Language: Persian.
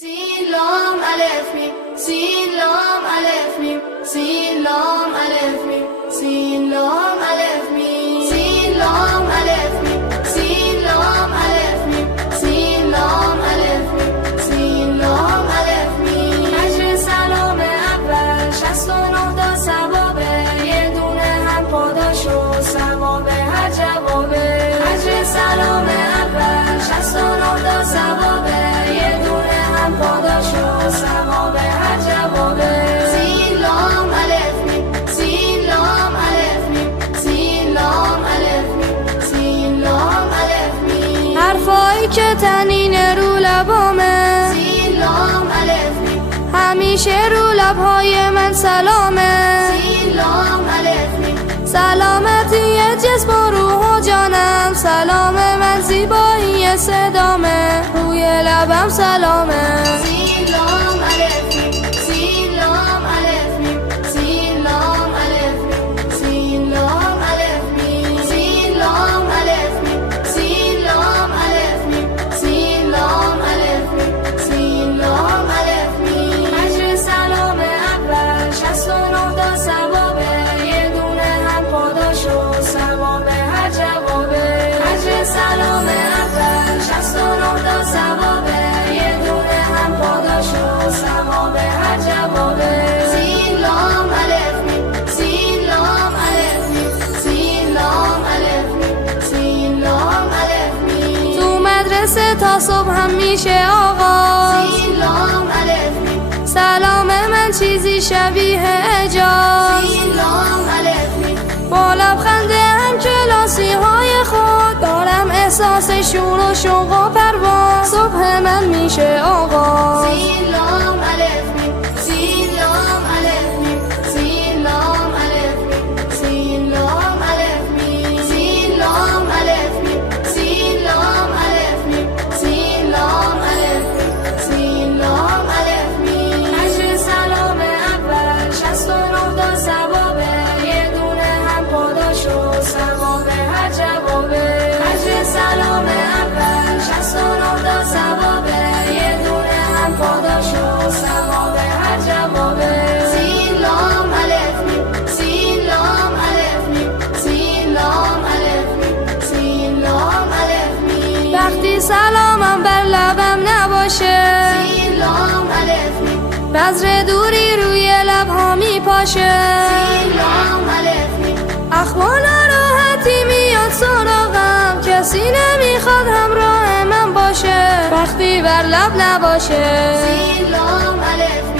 سین لام الف میم سین لام الف میم سین لام الف میم سین لام الف میم سین لام الف میم سین لام الف میم سین لام الف میم سین لام الف میم اجر سلام اول 69 تا ثوابه یه دونه هم پاداش و ثواب هر جوابه اجر سلام اول 69 تا ثوابه یه دونه هم پاداش و ثواب هر جوابه سین لام الف میم سین لام الف میم سین لام الف میم سین لام الف میم حرفایی که تنین رو لبامه سین لام الف میم همیشه رو لبهای من سلامه سین لام الف میم سلامتی جسم و روح و جانم سلام من زیبایی صدامه روی لبم سلامه سین لام الف میم سین لام الف میم سین لام الف میم سین لام الف میم سین لام الف میم سین لام الف میم سین لام الف میم سین لام الف میم اجر سلام اول 69 تا ثوابه یه دونه هم پاداش و ثواب هر جوابه اجر سلام اول 69 تا ثوابه یه دونه هم پاداش و ثواب هر جوابه سین لام الف میم سین لام الف میم سین لام الف میم سین لام الف میم تو مدرسه تا صبح هم میشه آقا سین لام الف میم سلام من چیزی شبیه اجاز سین لام الف میم با لبخند هم کلاسی های خود دارم احساس شور و شوق و پرواز صبح من میشه آقا سین لام الف میم سین لام الف میم سین لام الف میم سین لام الف میم سین لام الف میم سین لام الف میم سین لام الف میم سین لام الف میم اجر سلام اول 69 تا ثوابه یه دونه هم پاداش و ثواب هر جوابه اجر سلام اول 69 تا ثوابه یه دونه هم پاداش و ثواب هر جوابه سین لام الف میم سین لام الف میم سین لام الف میم سین لام الف میم وقتی سلامم بر لبم نباشه سین لام الف میم بذر دوری روی لبها میپاشه سین لام الف میم اخبار راحتی میاد سراغم کسی نمیخواد همراه من باشه وقتی بر لب نباشه سین لام الف میم